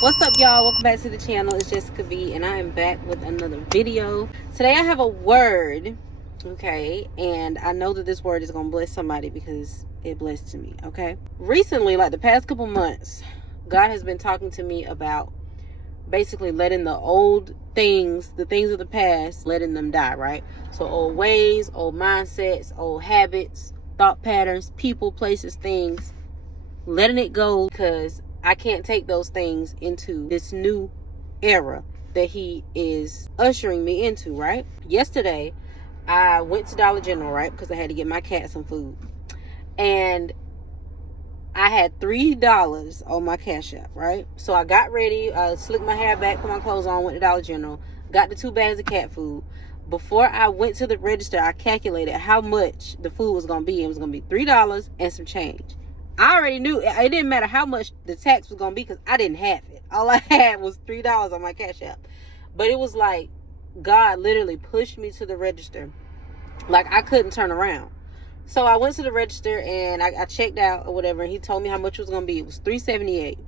What's up, y'all? Welcome back to the channel. It's Jessica B, and I am back with another video. Today I have a word, okay, and I know that this word is gonna bless somebody because it blessed me. Okay, recently, like the past couple months, God has been talking to me about basically letting the old things, the things of the past, letting them die, right? So old ways, old mindsets, old habits, thought patterns, people, places, things, letting it go, because I can't take those things into this new era that he is ushering me into, right? Yesterday, I went to Dollar General, right? Because I had to get my cat some food. And I had $3 on my Cash App, right? So I got ready, slicked my hair back, put my clothes on, went to Dollar General, got the 2 bags of cat food. Before I went to the register, I calculated how much the food was going to be. It was going to be $3 and some change. I already knew it didn't matter how much the tax was going to be because I didn't have it. All I had was $3 on my Cash App. But it was like God literally pushed me to the register. Like I couldn't turn around. So I went to the register and I checked out or whatever. And he told me how much it was going to be. It was $3.78.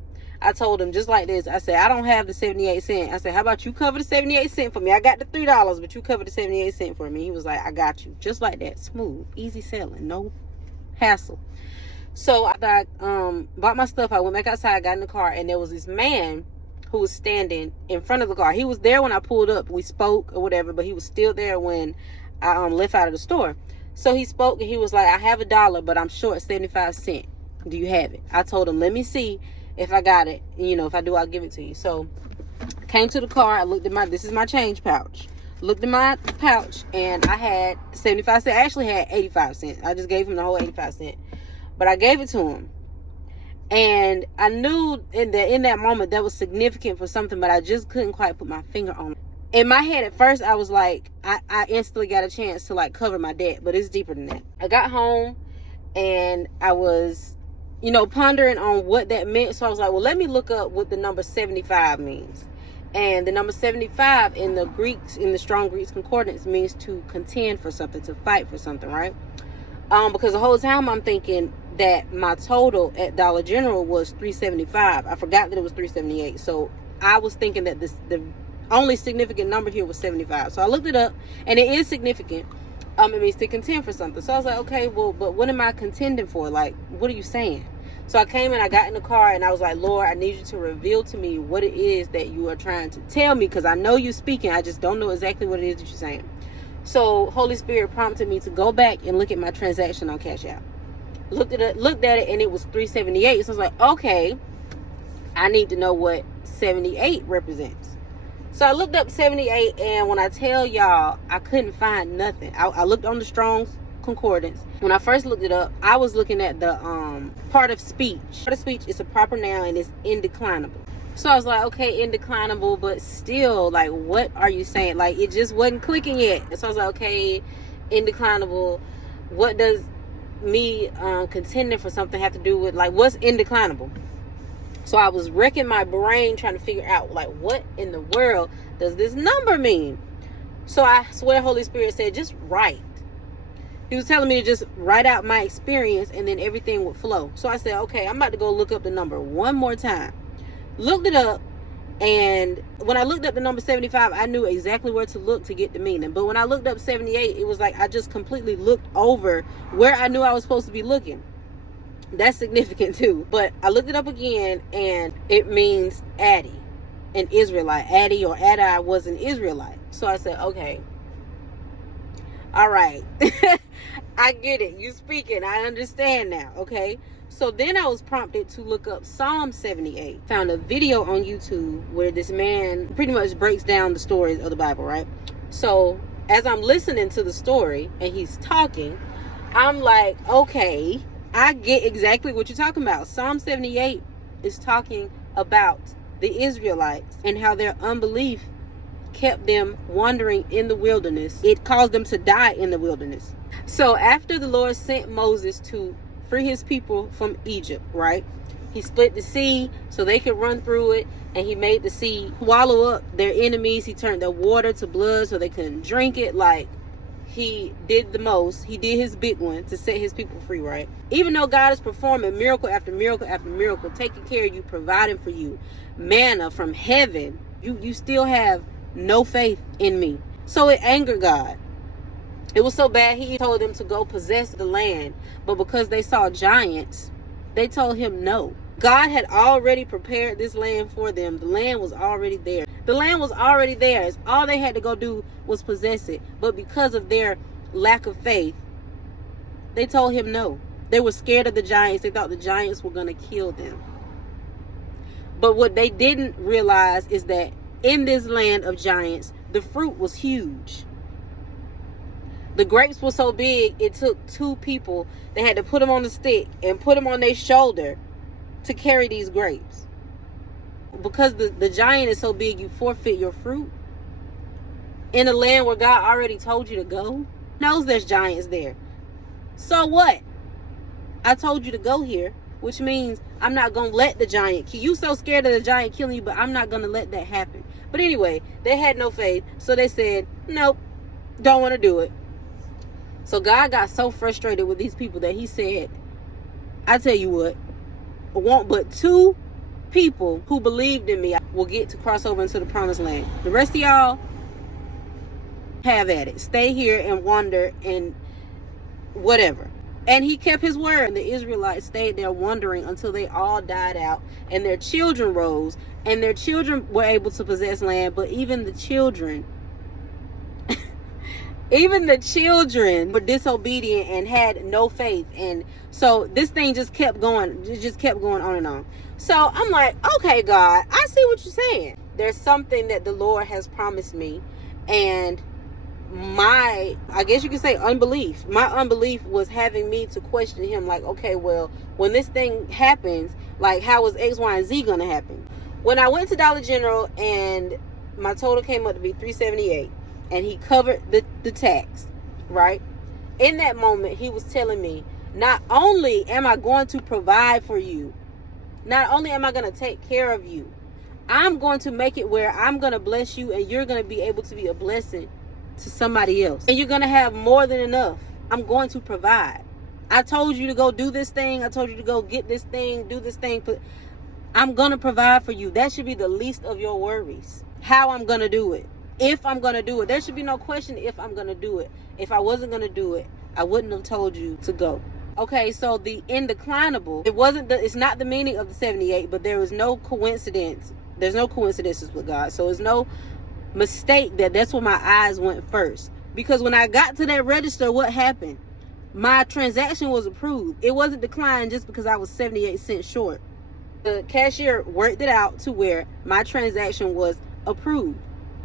I told him just like this. I said, I don't have the 78 cents. I said, how about you cover the 78 cents for me? I got the $3, but you cover the 78 cents for me. He was like, I got you. Just like that. Smooth. Easy selling. No hassle. So I bought my stuff. I went back outside, got in the car, and there was this man who was standing in front of the car. He was there when I pulled up. We spoke or whatever, but he was still there when I left out of the store. So he spoke and he was like, I have $1, but I'm short 75 cents. Do you have it? I told him, let me see if I got it. You know, if I do, I'll give it to you. So I came to the car. I looked at this is my change pouch. Looked in my pouch and I had 75 cents. I actually had 85 cents. I just gave him the whole 85 cents. But I gave it to him. And I knew in that moment that was significant for something, but I just couldn't quite put my finger on it. In my head at first, I was like, I instantly got a chance to like cover my debt, but it's deeper than that. I got home and I was, pondering on what that meant. So I was like, well, let me look up what the number 75 means. And the number 75 in the Strong Greeks Concordance means to contend for something, to fight for something, right? Because the whole time I'm thinking that my total at Dollar General was $3.75. I forgot that it was $3.78. So I was thinking that the only significant number here was 75. So I looked it up, and it is significant. It means to contend for something. So I was like, okay, well, but what am I contending for? Like, what are you saying? So I came and I got in the car, and I was like, Lord, I need you to reveal to me what it is that you are trying to tell me, because I know you're speaking. I just don't know exactly what it is that you're saying. So Holy Spirit prompted me to go back and look at my transaction on Cash App. Looked at it, and it was $3.78. So I was like, okay, I need to know what 78 represents. So I looked up 78, and when I tell y'all, I couldn't find nothing. I looked on the Strong's Concordance. When I first looked it up, I was looking at the part of speech. Part of speech is a proper noun, and it's indeclinable. So I was like, okay, indeclinable, but still, like, what are you saying? Like, it just wasn't clicking yet. So I was like, okay, indeclinable. What does me contending for something have to do with, like, what's indeclinable? So I was wrecking my brain trying to figure out, like, what in the world does this number mean? So I swear Holy Spirit said, just write. He was telling me to just write out my experience, and then everything would flow. So I said, okay, I'm about to go look up the number one more time. Looked it up, and when I looked up the number 75, I knew exactly where to look to get the meaning. But when I looked up 78, it was like I just completely looked over where I knew I was supposed to be looking. That's significant too. But I looked it up again, and it means Addy, an Israelite. Addy or Adai was an Israelite. So I said, okay, all right. I get it. You speaking. I understand now. Okay. So then I was prompted to look up Psalm 78. Found a video on YouTube where this man pretty much breaks down the stories of the Bible, right? So as I'm listening to the story and he's talking, I'm like, okay, I get exactly what you're talking about. Psalm 78 is talking about the Israelites and how their unbelief kept them wandering in the wilderness. It caused them to die in the wilderness. So after the Lord sent Moses to free his people from Egypt, right? He split the sea so they could run through it, and he made the sea swallow up their enemies. He turned their water to blood so they couldn't drink it. Like, he did the most. He did his big one to set his people free, right? Even though God is performing miracle after miracle after miracle, taking care of you, providing for you, manna from heaven, you still have no faith in me. So it angered God. It was so bad, he told them to go possess the land. But because they saw giants, they told him no. God had already prepared this land for them. The land was already there. The land was already theirs. All they had to go do was possess it. But because of their lack of faith, they told him no. They were scared of the giants. They thought the giants were going to kill them. But what they didn't realize is that in this land of giants, the fruit was huge. The grapes were so big, it took two people. They had to put them on the stick and put them on their shoulder to carry these grapes. Because the giant is so big, you forfeit your fruit. In a land where God already told you to go, knows there's giants there. So what? I told you to go here, which means I'm not going to let the giant kill you. So scared of the giant killing you, but I'm not going to let that happen. But anyway, they had no faith, so they said, nope, don't want to do it. So God got so frustrated with these people that he said, I tell you what, I want but two people who believed in me will get to cross over into the promised land. The rest of y'all, have at it. Stay here and wander and whatever. And he kept his word. And the Israelites stayed there wandering until they all died out. And their children rose. And their children were able to possess land. But even the children were disobedient and had no faith. And so this thing just kept going. It just kept going on and on. So I'm like, okay, God, I see what you're saying. There's something that the Lord has promised me. And I guess you could say unbelief. My unbelief was having me to question him, like, okay, well, when this thing happens, like, how is X, Y, and Z going to happen? When I went to Dollar General and my total came up to be $378 and he covered the tax, right? In that moment, he was telling me, not only am I going to provide for you, not only am I going to take care of you, I'm going to make it where I'm going to bless you and you're going to be able to be a blessing to somebody else. And you're going to have more than enough. I'm going to provide. I told you to go do this thing. I told you to go get this thing, do this thing. But I'm going to provide for you. That should be the least of your worries. How I'm going to do it. If I'm going to do it. There should be no question if I'm going to do it. If I wasn't going to do it, I wouldn't have told you to go. Okay, so the indeclinable, it's not the meaning of the 78, but there is no coincidence. There's no coincidences with God. So it's no mistake that's where my eyes went first. Because when I got to that register, what happened? My transaction was approved. It wasn't declined just because I was 78 cents short. The cashier worked it out to where my transaction was approved,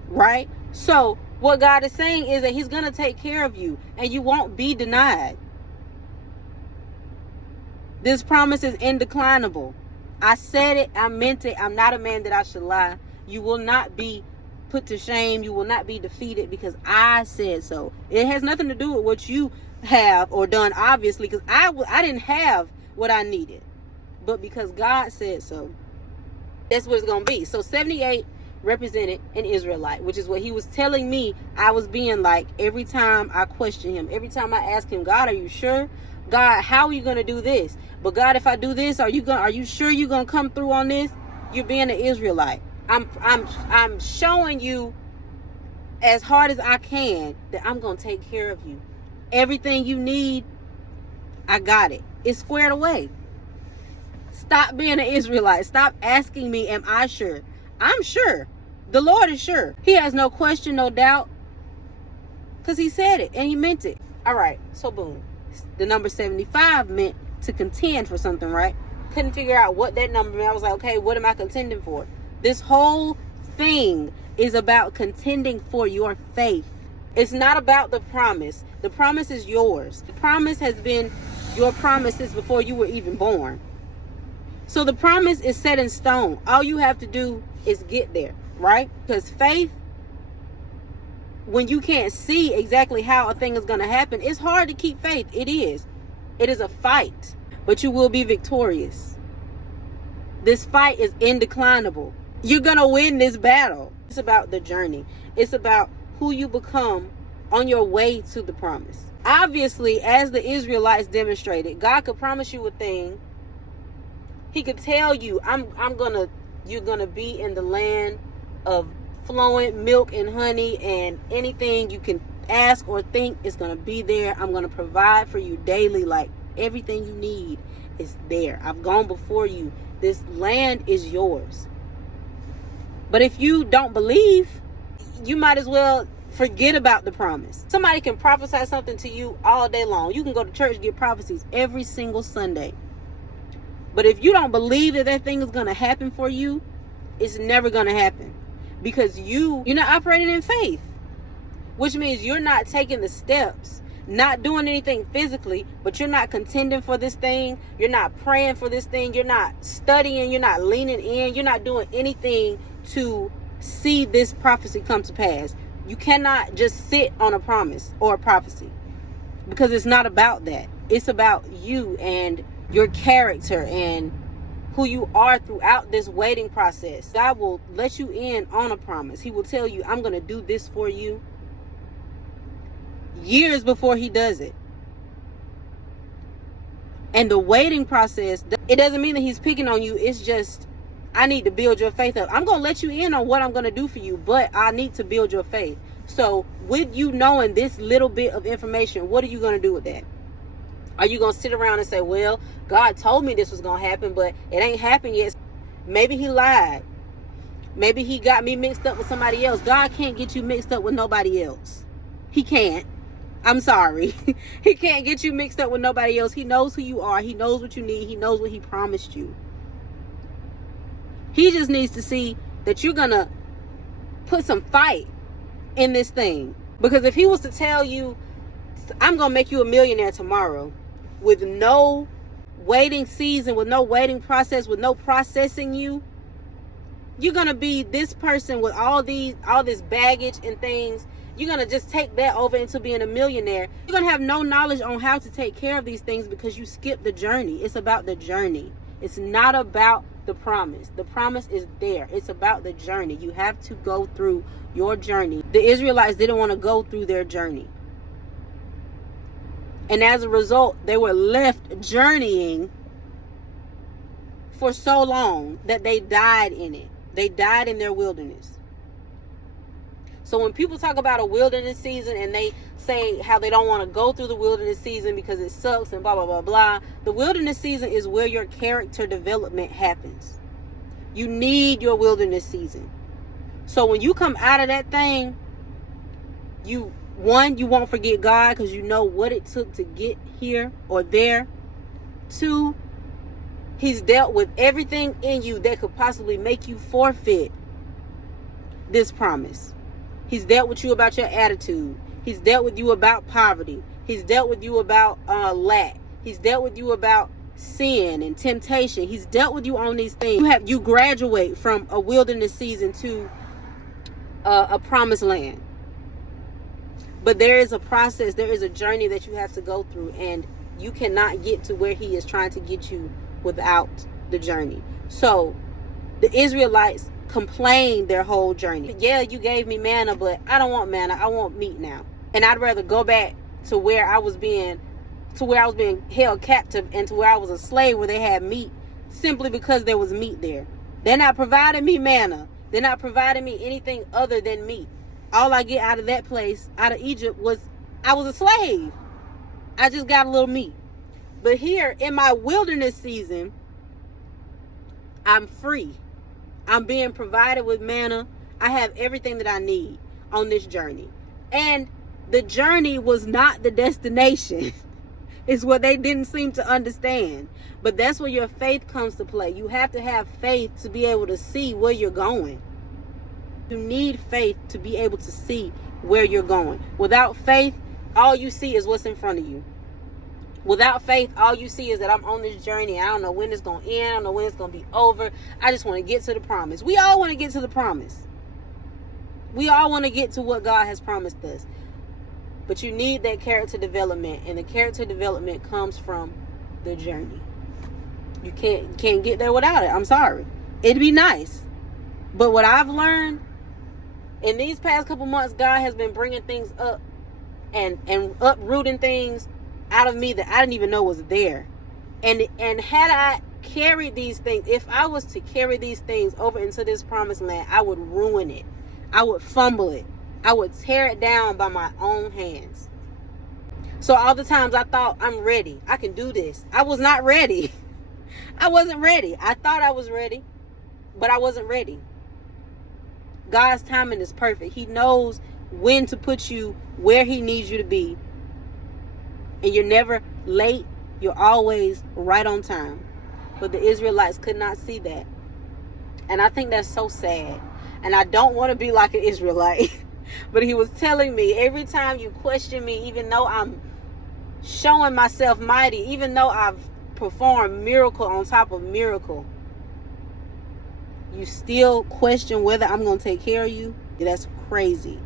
right? So what God is saying is that he's going to take care of you and you won't be denied. This promise is indeclinable. I said it, I meant it. I'm not a man that I should lie. You will not be put to shame. You will not be defeated because I said so. It has nothing to do with what you have or done, obviously, because I didn't have what I needed. But because God said so, that's what it's going to be. So 78 represented an Israelite, which is what he was telling me I was being like every time I question him. Every time I ask him, God, are you sure? God, how are you going to do this? But God, if I do this, are you sure you're going to come through on this? You're being an Israelite. I'm showing you as hard as I can that I'm going to take care of you. Everything you need, I got it. It's squared away. Stop being an Israelite. Stop asking me, am I sure? I'm sure. The Lord is sure. He has no question, no doubt. Because he said it and he meant it. All right. So boom. The number 75 meant to contend for something, right? Couldn't figure out what that number meant. I was like, okay, what am I contending for? This whole thing is about contending for your faith. It's not about the promise. The promise is yours. The promise has been your promise since before you were even born. So the promise is set in stone. All you have to do is get there, right? Because faith, when you can't see exactly how a thing is going to happen, it's hard to keep faith. It is. It is a fight, but you will be victorious. This fight is indeclinable. You're going to win this battle. It's about the journey. It's about who you become on your way to the promise. Obviously, as the Israelites demonstrated, God could promise you a thing. He could tell you, you're gonna be in the land of flowing milk and honey, and anything you can ask or think is gonna be there. I'm gonna provide for you daily, like everything you need is there. I've gone before you. This land is yours. But if you don't believe, you might as well forget about the promise. Somebody can prophesy something to you all day long. You can go to church, get prophecies every single Sunday. But if you don't believe that thing is going to happen for you, it's never going to happen. Because you're not operating in faith. Which means you're not taking the steps, not doing anything physically, but you're not contending for this thing. You're not praying for this thing. You're not studying. You're not leaning in. You're not doing anything to see this prophecy come to pass. You cannot just sit on a promise or a prophecy, because it's not about that. It's about you and your character and who you are throughout this waiting process. God will let you in on a promise. He will tell you, I'm going to do this for you, years before he does it. And the waiting process, it doesn't mean that he's picking on you. It's just, I need to build your faith up. I'm going to let you in on what I'm going to do for you, but I need to build your faith. So with you knowing this little bit of information, what are you going to do with that? Are you going to sit around and say, well, God told me this was going to happen, but it ain't happened yet? Maybe he lied. Maybe he got me mixed up with somebody else. God can't get you mixed up with nobody else. He can't. I'm sorry. He can't get you mixed up with nobody else. He knows who you are. He knows what you need. He knows what he promised you. He just needs to see that you're going to put some fight in this thing. Because if he was to tell you, I'm going to make you a millionaire tomorrow, with no waiting season, with no waiting process, with no processing you, you're going to be this person with all this baggage and things. You're going to just take that over into being a millionaire. You're going to have no knowledge on how to take care of these things because you skipped the journey. It's about the journey. It's not about the promise. The promise is there. It's about the journey. You have to go through your journey. The Israelites didn't want to go through their journey. And as a result, they were left journeying for so long that they died in it. They died in their wilderness. So when people talk about a wilderness season and they say how they don't want to go through the wilderness season because it sucks and blah, blah, blah, blah. The wilderness season is where your character development happens. You need your wilderness season. So when you come out of that thing, you won't forget God because you know what it took to get here or there. 2, he's dealt with everything in you that could possibly make you forfeit this promise. He's dealt with you about your attitude. He's dealt with you about poverty. He's dealt with you about lack. He's dealt with you about sin and temptation. He's dealt with you on these things. You graduate from a wilderness season to a promised land. But there is a process, there is a journey that you have to go through, and you cannot get to where he is trying to get you without the journey. So the Israelites complained their whole journey. Yeah, you gave me manna, but I don't want manna. I want meat now. And I'd rather go back to where I was being held captive and to where I was a slave, where they had meat, simply because there was meat there. They're not providing me manna. They're not providing me anything other than meat. All I get out of that place, out of Egypt, was I was a slave. I just got a little meat. But here in my wilderness season, I'm free. I'm being provided with manna. I have everything that I need on this journey. And the journey was not the destination. It's what they didn't seem to understand. But that's where your faith comes to play. You have to have faith to be able to see where you're going. You need faith to be able to see where you're going. Without faith, all you see is what's in front of you. Without faith, all you see is that I'm on this journey. I don't know when it's going to end. I don't know when it's going to be over. I just want to get to the promise. We all want to get to the promise. We all want to get to what God has promised us. But you need that character development. And the character development comes from the journey. You can't get there without it. I'm sorry. It'd be nice. But what I've learned in these past couple months, God has been bringing things up and uprooting things out of me that I didn't even know was there. And had I carried these things, if I was to carry these things over into this promised land, I would ruin it. I would fumble it. I would tear it down by my own hands. So all the times I thought, I'm ready, I can do this, I was not ready. I wasn't ready. I thought I was ready, but I wasn't ready. God's timing is perfect. He knows when to put you where he needs you to be. And you're never late. You're always right on time. But the Israelites could not see that. And I think that's so sad. And I don't want to be like an Israelite. But he was telling me, every time you question me, even though I'm showing myself mighty, even though I've performed miracle on top of miracle, you still question whether I'm going to take care of you. That's crazy.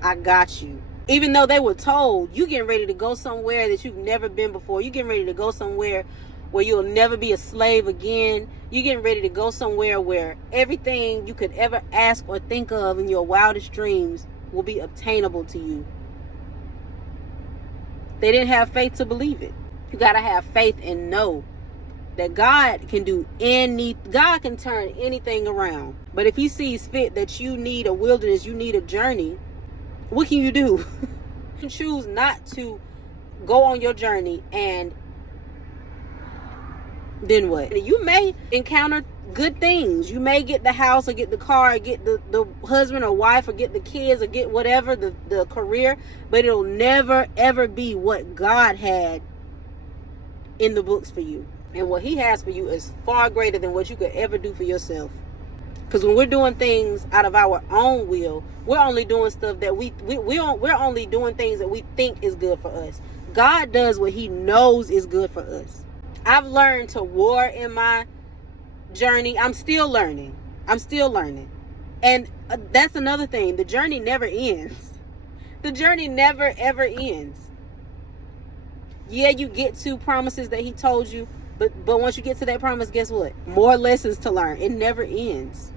I got you. Even though they were told, you getting ready to go somewhere that you've never been before. You getting ready to go somewhere where you'll never be a slave again. You getting ready to go somewhere where everything you could ever ask or think of in your wildest dreams will be obtainable to you. They didn't have faith to believe it. You got to have faith and know that God can do God can turn anything around. But if he sees fit that you need a wilderness, you need a journey, what can you do? You can choose not to go on your journey, and then what? You may encounter good things. You may get the house or get the car or get the husband or wife or get the kids or get whatever, the career, but it'll never ever be what God had in the books for you. And what he has for you is far greater than what you could ever do for yourself. Because when we're doing things out of our own will, we're only doing stuff that we're only doing things that we think is good for us. God does what he knows is good for us. I've learned to war in my journey. I'm still learning. And that's another thing. The journey never ends. The journey never ever ends. Yeah, you get to promises that he told you, but once you get to that promise, guess what? More lessons to learn. It never ends.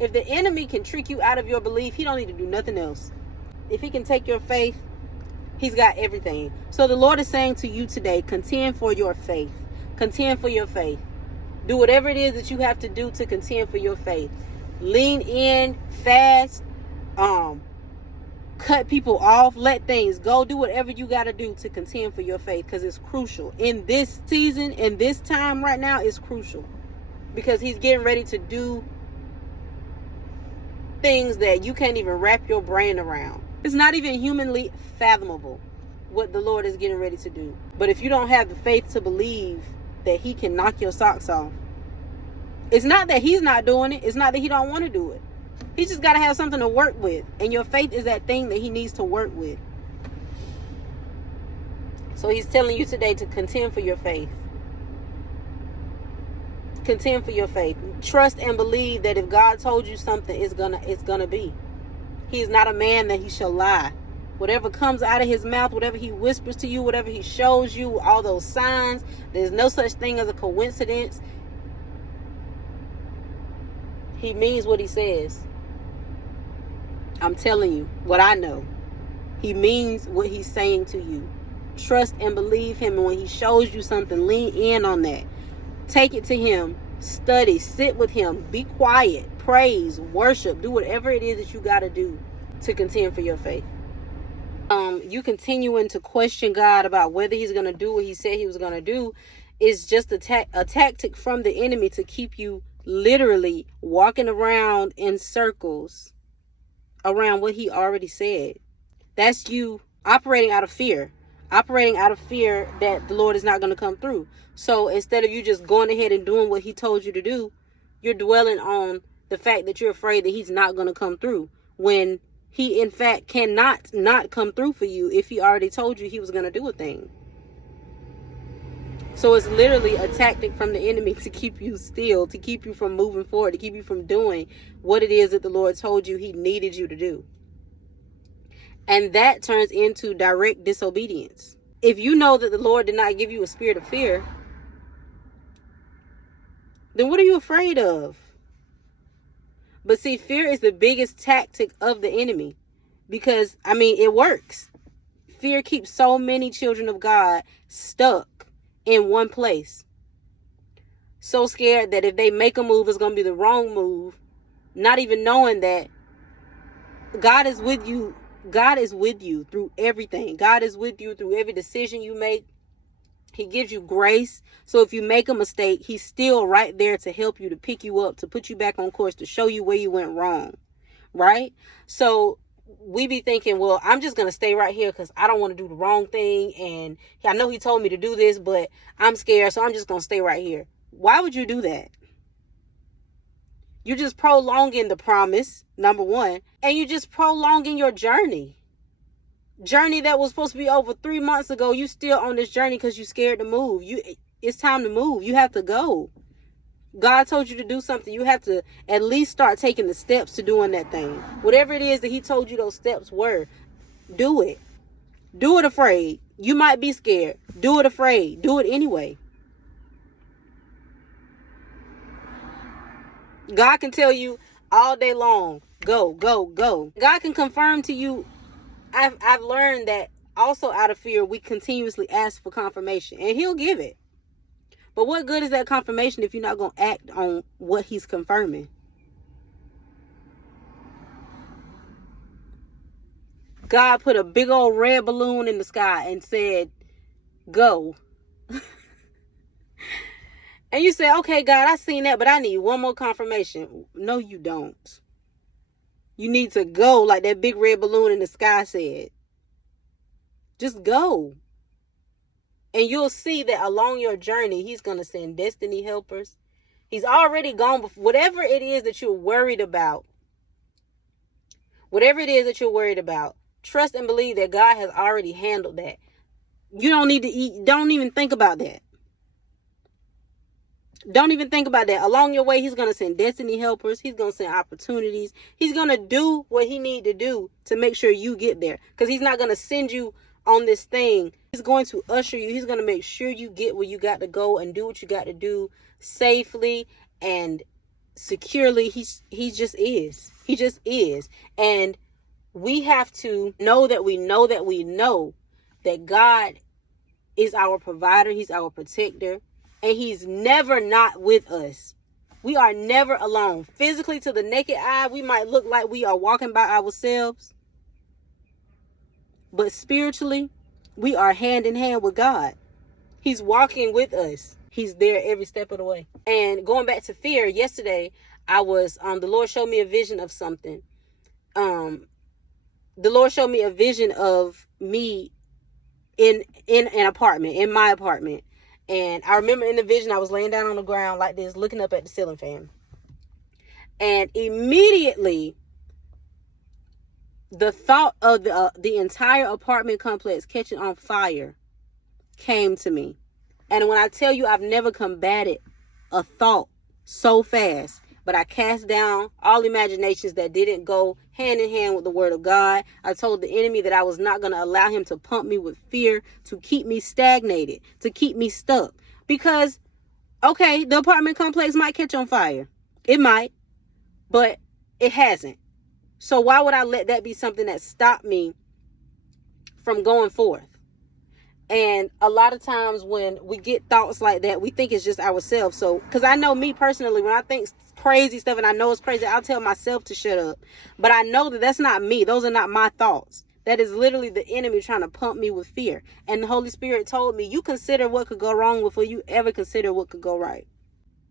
If the enemy can trick you out of your belief, he don't need to do nothing else. If he can take your faith, he's got everything. So the Lord is saying to you today, contend for your faith. Contend for your faith. Do whatever it is that you have to do to contend for your faith. Lean in, fast, cut people off, let things go. Do whatever you got to do to contend for your faith, because it's crucial. In this season, in this time right now, it's crucial. Because he's getting ready to do things that you can't even wrap your brain around. It's not even humanly fathomable what the Lord is getting ready to do. But if you don't have the faith to believe that he can knock your socks off, it's not that he's not doing it. It's not that he don't want to do it. He just got to have something to work with. And your faith is that thing that he needs to work with. So he's telling you today to contend for your faith. Contend for your faith. Trust and believe that if God told you something, it's gonna be. He is not a man that he shall lie. Whatever comes out of his mouth, whatever he whispers to you, whatever he shows you, all those signs, there's no such thing as a coincidence. He means what he says. I'm telling you what I know. He means what he's saying to you. Trust and believe him. And when he shows you something, lean in on that. Take it to him. Study. Sit with him. Be quiet. Praise. Worship. Do whatever it is that you got to do to contend for your faith. You continuing to question God about whether he's going to do what he said he was going to do is just a tactic from the enemy to keep you literally walking around in circles around what he already said. That's you operating out of fear that the Lord is not going to come through. So instead of you just going ahead and doing what he told you to do, you're dwelling on the fact that you're afraid that he's not going to come through, when he in fact cannot not come through for you if he already told you he was going to do a thing. So it's literally a tactic from the enemy to keep you still, to keep you from moving forward, to keep you from doing what it is that the Lord told you he needed you to do. And that turns into direct disobedience. If you know that the Lord did not give you a spirit of fear, then what are you afraid of? But see, fear is the biggest tactic of the enemy, because, it works. Fear keeps so many children of God stuck in one place. So scared that if they make a move, it's going to be the wrong move. Not even knowing that God is with you. God is with you through everything. God is with you through every decision you make. He gives you grace. So if you make a mistake, he's still right there to help you, to pick you up, to put you back on course, to show you where you went wrong. Right? So we be thinking, well, I'm just going to stay right here because I don't want to do the wrong thing. And I know he told me to do this, but I'm scared. So I'm just going to stay right here. Why would you do that? You're just prolonging the promise, number one. And you're just prolonging your journey. Journey that was supposed to be over 3 months ago. You still on this journey because you're scared to move. It's time to move. You have to go. God told you to do something. You have to at least start taking the steps to doing that thing. Whatever it is that he told you those steps were, do it. Do it afraid. You might be scared. Do it afraid. Do it anyway. God can tell you all day long, go, go, go. God can confirm to you. I've learned that also out of fear, we continuously ask for confirmation, and he'll give it. But what good is that confirmation if you're not going to act on what he's confirming? God put a big old red balloon in the sky and said, go. And you say, okay, God, I seen that, but I need one more confirmation. No, you don't. You need to go like that big red balloon in the sky said. Just go. And you'll see that along your journey, he's going to send destiny helpers. He's already gone before. Whatever it is that you're worried about, trust and believe that God has already handled that. You don't need to eat. Don't even think about that. Don't even think about that. Along your way, he's going to send destiny helpers. He's going to send opportunities. He's going to do what he need to do to make sure you get there. Because he's not going to send you on this thing. He's going to usher you. He's going to make sure you get where you got to go and do what you got to do safely and securely. He just is. He just is. And we have to know that we know that God is our provider. He's our protector. And he's never not with us. We are never alone. Physically, to the naked eye, we might look like we are walking by ourselves. But spiritually, we are hand in hand with God. He's walking with us. He's there every step of the way. And going back to fear, yesterday, I was, the Lord showed me a vision of something. The Lord showed me a vision of me in an apartment, in my apartment. And I remember in the vision, I was laying down on the ground like this, looking up at the ceiling fan. And immediately, the thought of the entire apartment complex catching on fire came to me. And when I tell you, I've never combated a thought so fast. But I cast down all imaginations that didn't go hand in hand with the word of God. I told the enemy that I was not going to allow him to pump me with fear, to keep me stagnated, to keep me stuck. Because, okay, the apartment complex might catch on fire. It might, but it hasn't. So why would I let that be something that stopped me from going forth? And a lot of times when we get thoughts like that, we think it's just ourselves. So, because I know me personally, when I think crazy stuff and I know it's crazy, I'll tell myself to shut up. But I know that that's not me. Those are not my thoughts. That is literally the enemy trying to pump me with fear. And the Holy Spirit told me, you consider what could go wrong before you ever consider what could go right.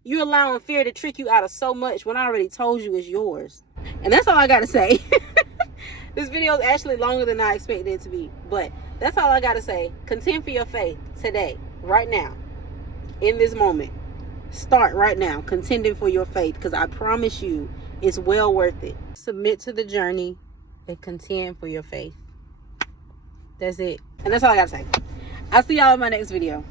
You're allowing fear to trick you out of so much when I already told you it's yours. And that's all I got to say. This video is actually longer than I expected it to be. But that's all I got to say. Contend for your faith today, right now, in this moment. Start right now contending for your faith, because I promise you it's well worth it. Submit to the journey and contend for your faith. That's it. And that's all I got to say. I'll see y'all in my next video.